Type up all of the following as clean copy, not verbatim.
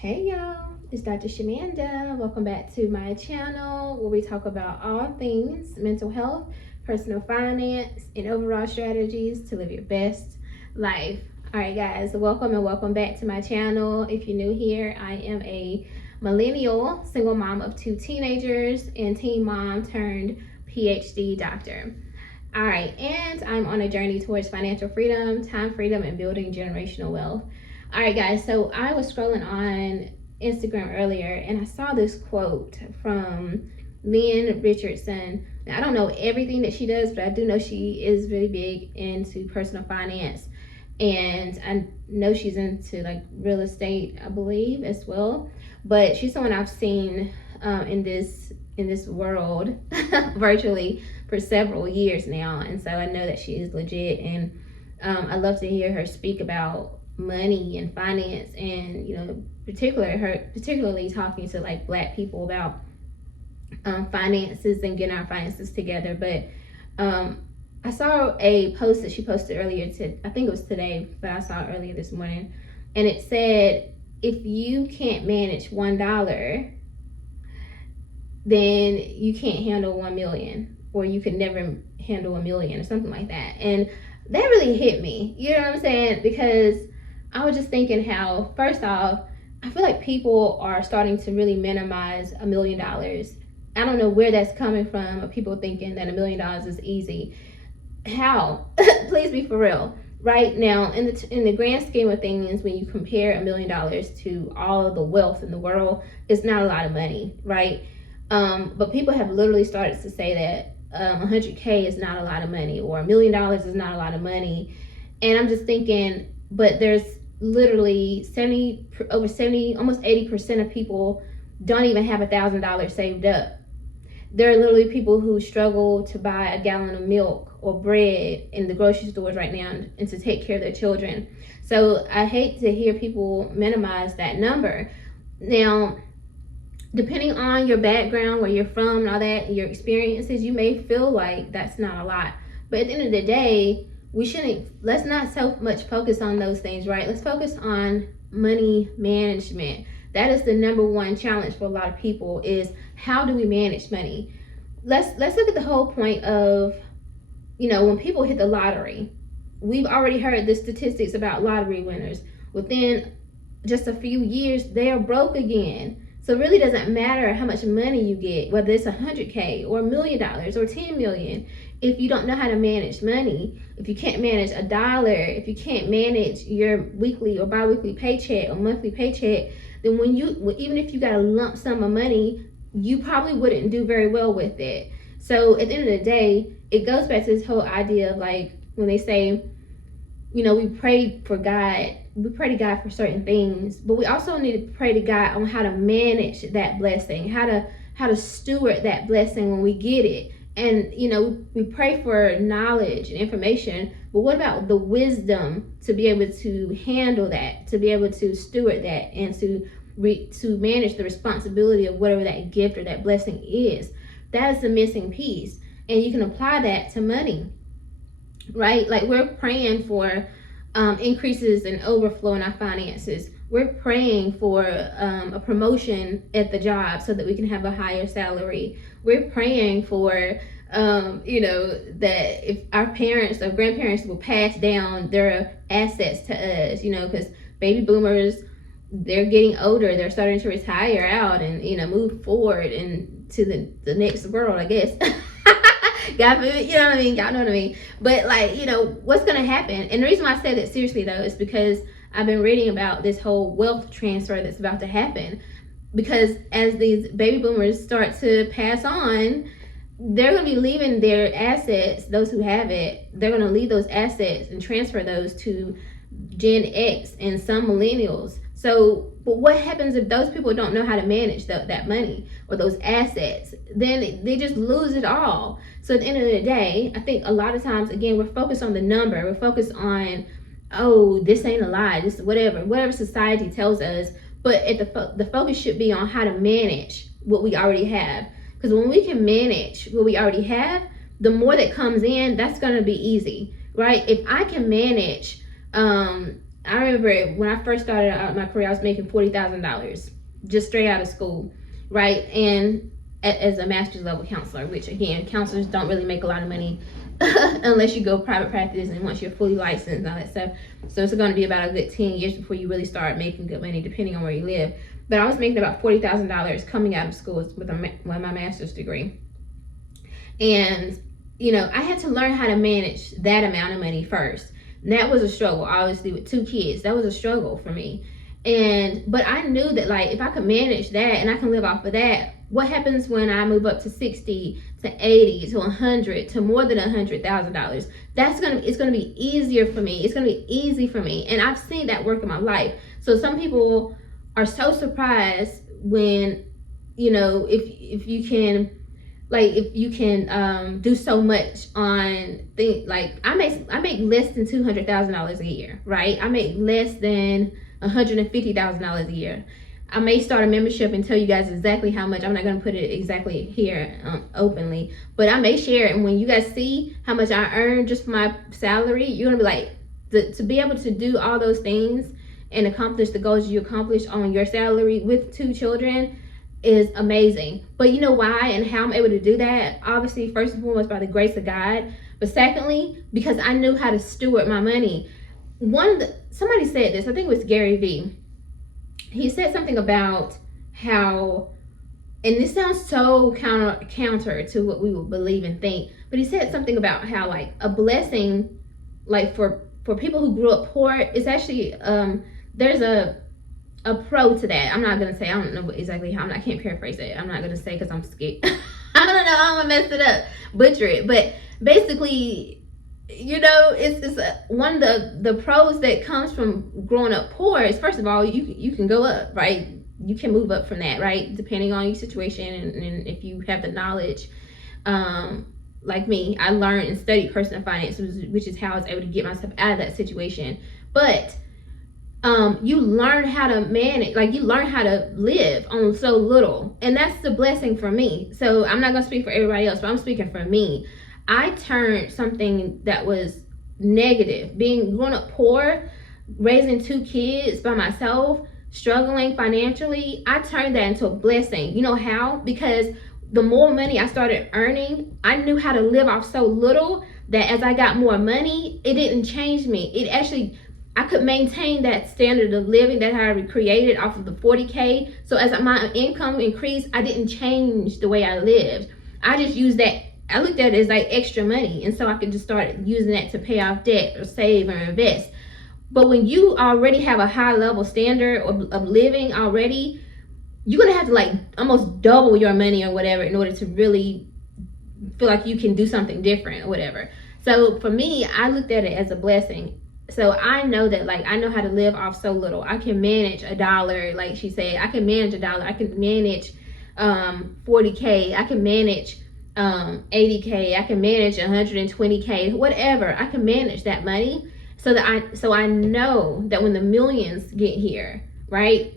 Hey y'all, it's Dr. Shamanda. Welcome back to my channel where we talk about all things mental health, personal finance, and overall strategies to live your best life. All right, guys, welcome and welcome back to my channel. If you're new here, I am a millennial single mom of 2 teenagers and teen mom turned PhD doctor. All right, and I'm on a journey towards financial freedom, time freedom, and building generational wealth. All right, guys, so I was scrolling on Instagram earlier and I saw this quote from Richardson. Now, I don't know everything that she does, but I do know she is really big into personal finance. And I know she's into like real estate, I believe, as well. But she's someone I've seen in this world virtually for several years now. And so I know that she is legit. And I love to hear her speak about money and finance, and particularly talking to like Black people about finances and getting our finances together. But I saw a post that she posted earlier I think it was today, but I saw it earlier this morning, and it said, if you can't manage $1, then you can't handle 1 million, or you could never handle 1 million, or something like that. And that really hit me, you know what I'm saying? Because I was just thinking how, first off, I feel like people are starting to really minimize $1 million. I don't know where that's coming from, of people thinking that $1 million is easy. How? Please be for real. Right now, in the grand scheme of things, when you compare $1 million to all of the wealth in the world, it's not a lot of money, right? But people have literally started to say that 100K is not a lot of money, or $1 million is not a lot of money. And I'm just thinking, but there's literally over 70, almost 80% of people don't even have $1,000 saved up. There are literally people who struggle to buy a gallon of milk or bread in the grocery stores right now, and to take care of their children. So I hate to hear people minimize that number. Let's depending on your background, where you're from, and all that, your experiences, you may feel like that's not a lot. But at the end of the day, let's not so much focus on those things, right? Let's focus on money management. That is the number one challenge for a lot of people, is how do we manage money? Let's look at the whole point of, when people hit the lottery. We've already heard the statistics about lottery winners. Within just a few years, they are broke again. So it really doesn't matter how much money you get, whether it's 100K or $1 million or 10 million. If you don't know how to manage money, if you can't manage $1, if you can't manage your weekly or bi-weekly paycheck or monthly paycheck, then even if you got a lump sum of money, you probably wouldn't do very well with it. So at the end of the day, it goes back to this whole idea of, like, when they say, we pray to God for certain things, but we also need to pray to God on how to manage that blessing, how to steward that blessing when we get it. And we pray for knowledge and information, but what about the wisdom to be able to handle that, to be able to steward that, and to manage the responsibility of whatever that gift or that blessing is? That is the missing piece. And you can apply that to money, right? Like, we're praying for increases and overflow in our finances. We're praying for a promotion at the job so that we can have a higher salary. We're praying for that if our parents or grandparents will pass down their assets to us, because baby boomers, they're getting older, they're starting to retire out and move forward into the next world, I guess. God forbid, you know what I mean? Y'all know what I mean? But what's going to happen? And the reason why I say that seriously, though, is because I've been reading about this whole wealth transfer that's about to happen. Because as these baby boomers start to pass on, they're going to be leaving their assets, those who have it, they're going to leave those assets and transfer those to Gen X and some millennials. So, but what happens if those people don't know how to manage that money or those assets? Then they just lose it all. So at the end of the day, I think a lot of times, again, we're focused on the number. We're focused on, oh, this ain't a lie, this whatever society tells us. But the focus should be on how to manage what we already have. Because when we can manage what we already have, the more that comes in, that's going to be easy, right? If I can manage I remember when I first started out my career, I was making $40,000 just straight out of school, right? And as a master's level counselor, which again, counselors don't really make a lot of money unless you go private practice and once you're fully licensed and all that stuff. So it's going to be about a good 10 years before you really start making good money, depending on where you live. But I was making about $40,000 coming out of school with my master's degree. And, you know, I had to learn how to manage that amount of money first. And that was a struggle, obviously, with 2 kids. That was a struggle for me. But I knew that, like, if I could manage that and I can live off of that, what happens when I move up to 60 to 80 to 100 to more than $100,000? It's gonna be easier for me. It's gonna be easy for me, and I've seen that work in my life. So some people are so surprised when, you know, if you can do so much on things. Like I make less than $200,000 a year, right? I make less than $150,000 a year. I may start a membership and tell you guys exactly how much. I'm not going to put it exactly here openly, but I may share it. And when you guys see how much I earn just for my salary, you're going to be like, to be able to do all those things and accomplish the goals you accomplish on your salary with 2 children is amazing. But you know why and how I'm able to do that? Obviously, first and foremost, by the grace of God. But secondly, because I knew how to steward my money. Somebody said this, I think it was Gary Vee. He said something about how, and this sounds so counter to what we would believe and think, but he said something about how, like, a blessing, like for people who grew up poor, is actually there's a pro to that. I'm not gonna say, I don't know exactly how. I can't paraphrase it. I'm not gonna say because I'm scared. I don't know. I'm gonna mess it up, butcher it. But basically, you know, it's one of the pros that comes from growing up poor is, first of all, you can go up, right? You can move up from that, right? Depending on your situation and if you have the knowledge. Like me, I learned and studied personal finance, which is how I was able to get myself out of that situation. But you learn how to manage, like you learn how to live on so little, and that's the blessing for me. So I'm not gonna speak for everybody else, but I'm speaking for me. I turned something that was negative, growing up poor, raising 2 kids by myself, struggling financially, I turned that into a blessing. You know how? Because the more money I started earning, I knew how to live off so little that as I got more money, it didn't change me. It actually, I could maintain that standard of living that I had created off of the 40K. So as my income increased, I didn't change the way I lived. I just used that. I looked at it as like extra money. And so I could just start using that to pay off debt or save or invest. But when you already have a high level standard of living already, you're going to have to like almost double your money or whatever in order to really feel like you can do something different or whatever. So for me, I looked at it as a blessing. So I know that, like, I know how to live off so little. I can manage $1, like she said. I can manage $1. I can manage 40K. I can manage 80K. I can manage 120K. Whatever. I can manage that money so I know that when the millions get here, right?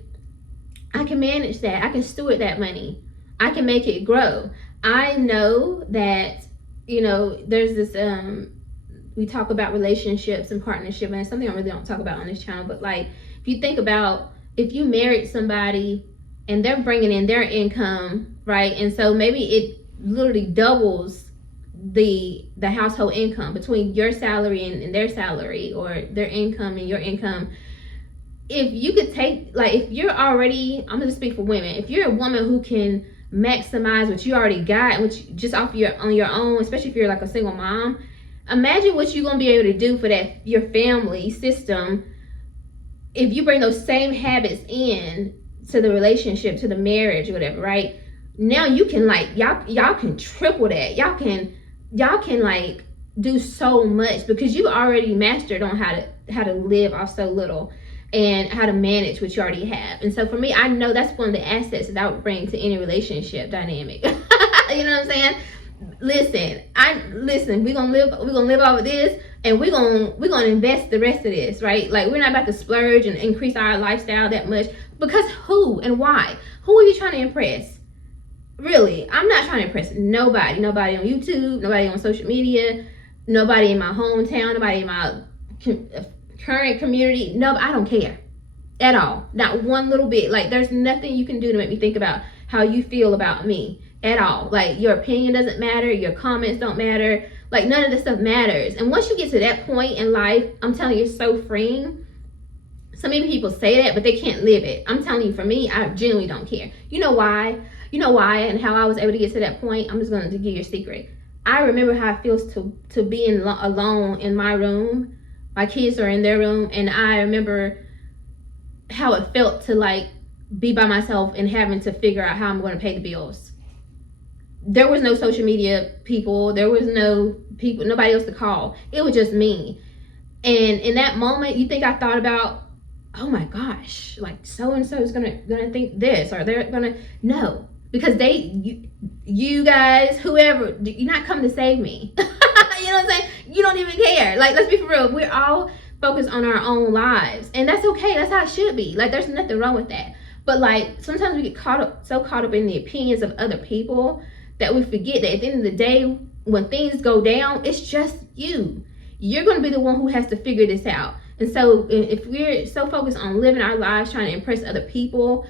I can manage that. I can steward that money. I can make it grow. I know that, you know, there's this we talk about relationships and partnership, and it's something I really don't talk about on this channel, but like, if you think about, if you married somebody and they're bringing in their income, right? And so maybe it literally doubles the household income between your salary and their salary, or their income and your income. If you could take, like, if you're already, I'm gonna speak for women, if you're a woman who can maximize what you already got, which just off on your own, especially if you're like a single mom, imagine what you're gonna be able to do for that, your family system, if you bring those same habits in to the relationship, to the marriage or whatever, right? Now you can, like, y'all can triple that. Y'all can like do so much because you already mastered on how to live off so little and how to manage what you already have. And so for me, I know that's one of the assets that I would bring to any relationship dynamic. You know what I'm saying? Listen, we're gonna live off of this, and we're gonna invest the rest of this, right? Like, we're not about to splurge and increase our lifestyle that much, because who and why? Who are you trying to impress? Really, I'm not trying to impress nobody on YouTube, nobody on social media, nobody in my hometown, nobody in my current community, no, I don't care at all. Not one little bit. Like, there's nothing you can do to make me think about how you feel about me at all. Like, your opinion doesn't matter, your comments don't matter, like none of this stuff matters. And once you get to that point in life, I'm telling you, it's so freeing. So many people say that, but they can't live it. I'm telling you, for me, I genuinely don't care. You know why? You know why and how I was able to get to that point? I'm just going to give you a secret. I remember how it feels to be alone in my room. My kids are in their room, and I remember how it felt to like be by myself and having to figure out how I'm going to pay the bills. There was no social media people. There was no people, nobody else to call. It was just me. And in that moment, you think I thought about, oh my gosh, like so-and-so is gonna think this, or they're gonna, no, because you guys, whoever, you're not coming to save me. You know what I'm saying? You don't even care. Like, let's be for real. We're all focused on our own lives, and that's okay. That's how it should be. Like, there's nothing wrong with that. But like, sometimes we get so caught up in the opinions of other people that we forget that at the end of the day, when things go down, it's just you. You're going to be the one who has to figure this out. And so if we're so focused on living our lives trying to impress other people,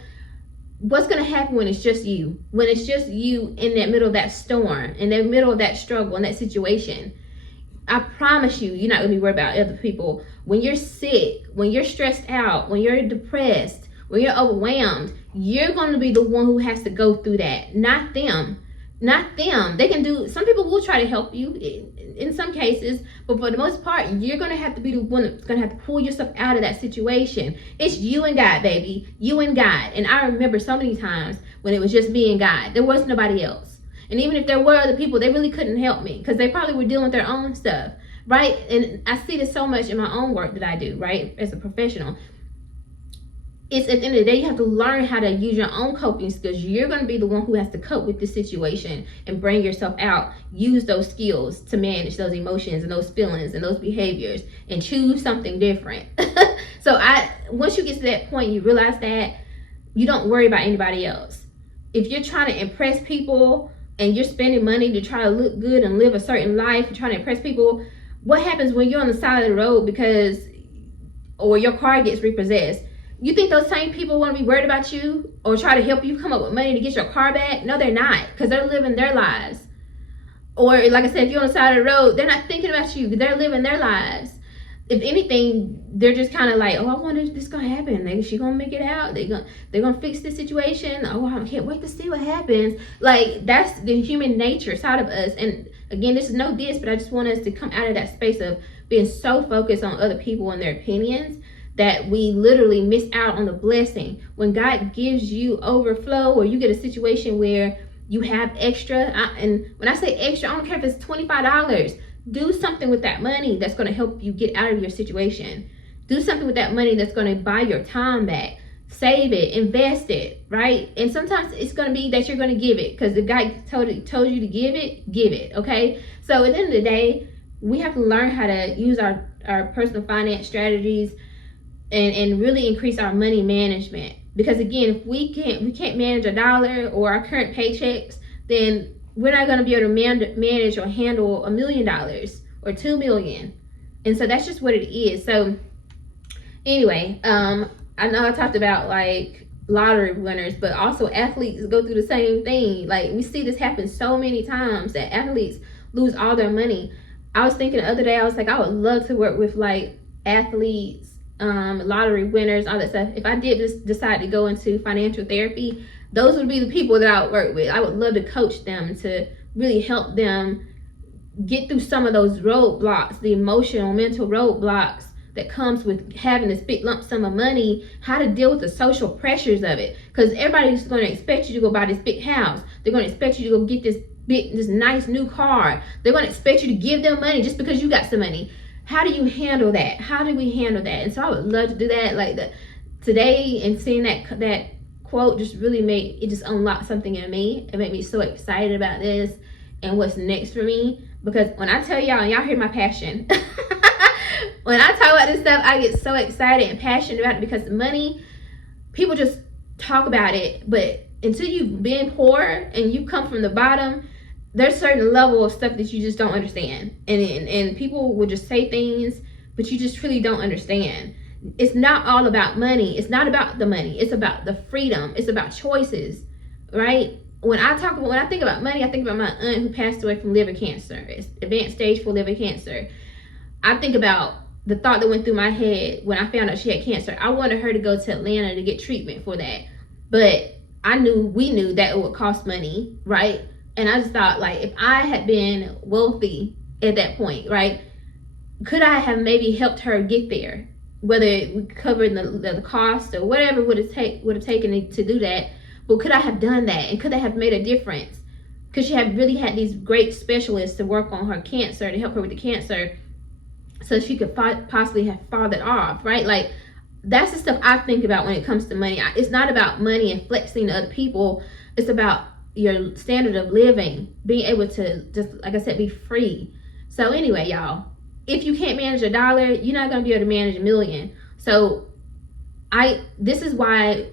what's going to happen when it's just you? When it's just you in that middle of that storm, in the middle of that struggle, in that situation, I promise you, you're not going to be worried about other people. When you're sick, when you're stressed out, when you're depressed, when you're overwhelmed, you're going to be the one who has to go through that, not them. Not them. They can do, some people will try to help you in some cases, but for the most part, you're going to have to be the one that's going to have to pull yourself out of that situation. It's you and God, baby. You and God. And I remember so many times when it was just me and God. There was nobody else. And even if there were other people, they really couldn't help me because they probably were dealing with their own stuff, right? And I see this so much in my own work that I do, right, as a professional. It's at the end of the day, you have to learn how to use your own coping skills. You're going to be the one who has to cope with this situation and bring yourself out. Use those skills to manage those emotions and those feelings and those behaviors and choose something different. So once you get to that point, you realize that you don't worry about anybody else. If you're trying to impress people and you're spending money to try to look good and live a certain life and trying to impress people, what happens when you're on the side of the road or your car gets repossessed? You think those same people want to be worried about you or try to help you come up with money to get your car back? No, they're not, because they're living their lives. Or like I said, if you're on the side of the road, they're not thinking about you. They're living their lives. If anything, they're just kind of like, oh, I wonder if this is going to happen. Is she going to make it out? They're going to fix this situation. Oh, I can't wait to see what happens. Like, that's the human nature side of us. And again, this is no diss, but I just want us to come out of that space of being so focused on other people and their opinions that we literally miss out on the blessing. When God gives you overflow, or you get a situation where you have extra, and when I say extra, I don't care if it's $25. Do something with that money that's going to help you get out of your situation. Do something with that money that's going to buy your time back. Save it, invest it, right? And sometimes it's going to be that you're going to give it because the guy told you to give it, okay? So at the end of the day, we have to learn how to use our personal finance strategies and really increase our money management. Because again, if we can't manage a dollar or our current paychecks, then we're not going to be able to manage or handle $1 million or $2 million. And so that's just what it is. So anyway, I know I talked about like lottery winners, but also athletes go through the same thing. Like, we see this happen so many times that athletes lose all their money. I was thinking the other day, I was like, I would love to work with like athletes, lottery winners, all that stuff. If I did just decide to go into financial therapy, those would be the people that I would work with. I would love to coach them to really help them get through some of those roadblocks, the emotional, mental roadblocks that comes with having this big lump sum of money, how to deal with the social pressures of it. Because everybody's going to expect you to go buy this big house. They're going to expect you to go get this nice new car. They're going to expect you to give them money just because you got some money. How do you handle that? How do we handle that? And so I would love to do that. Like today, and seeing that quote just really just unlock something in me. It made me so excited about this and what's next for me. Because when I tell y'all, and y'all hear my passion, when I talk about this stuff, I get so excited and passionate about it, because money, people just talk about it, but until you've been poor and you come from the bottom, there's certain level of stuff that you just don't understand, and people will just say things but you just truly don't understand. It's not all about money. It's not about the money. It's about the freedom. It's about choices, right? When I think about money, I think about my aunt who passed away from liver cancer. It's advanced stage 4 liver cancer. I think about the thought that went through my head when I found out she had cancer. I wanted her to go to Atlanta to get treatment for that, but we knew that it would cost money, right? And I just thought, like, if I had been wealthy at that point, right, could I have maybe helped her get there? Whether we covered the cost or whatever would have taken to do that, but could I have done that? And could that have made a difference? Because she had really had these great specialists to work on her cancer, to help her with the cancer, so she could possibly have fought it off, right? Like, that's the stuff I think about when it comes to money. It's not about money and flexing to other people. It's about your standard of living, being able to, just like I said, be free. So anyway, y'all, if you can't manage $1, you're not going to be able to manage $1 million. So this is why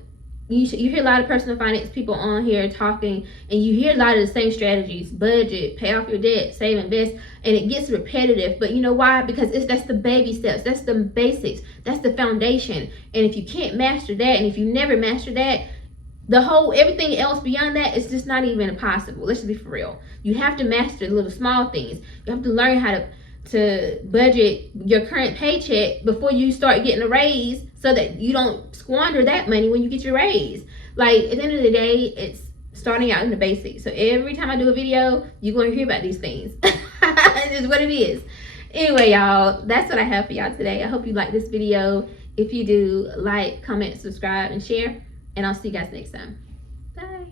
you hear a lot of personal finance people on here talking, and you hear a lot of the same strategies: budget, pay off your debt, save, invest, and it gets repetitive. But you know why? Because that's the baby steps, that's the basics, that's the foundation. And if you can't master that, and if you never master that, everything else beyond that is just not even possible. Let's just be for real. You have to master the little small things. You have to learn how to budget your current paycheck before you start getting a raise, so that you don't squander that money when you get your raise. Like, at the end of the day, it's starting out in the basics. So every time I do a video, you're going to hear about these things. It's just what it is. Anyway, y'all, that's what I have for y'all today. I hope you like this video. If you do, like, comment, subscribe, and share. And I'll see you guys next time. Bye.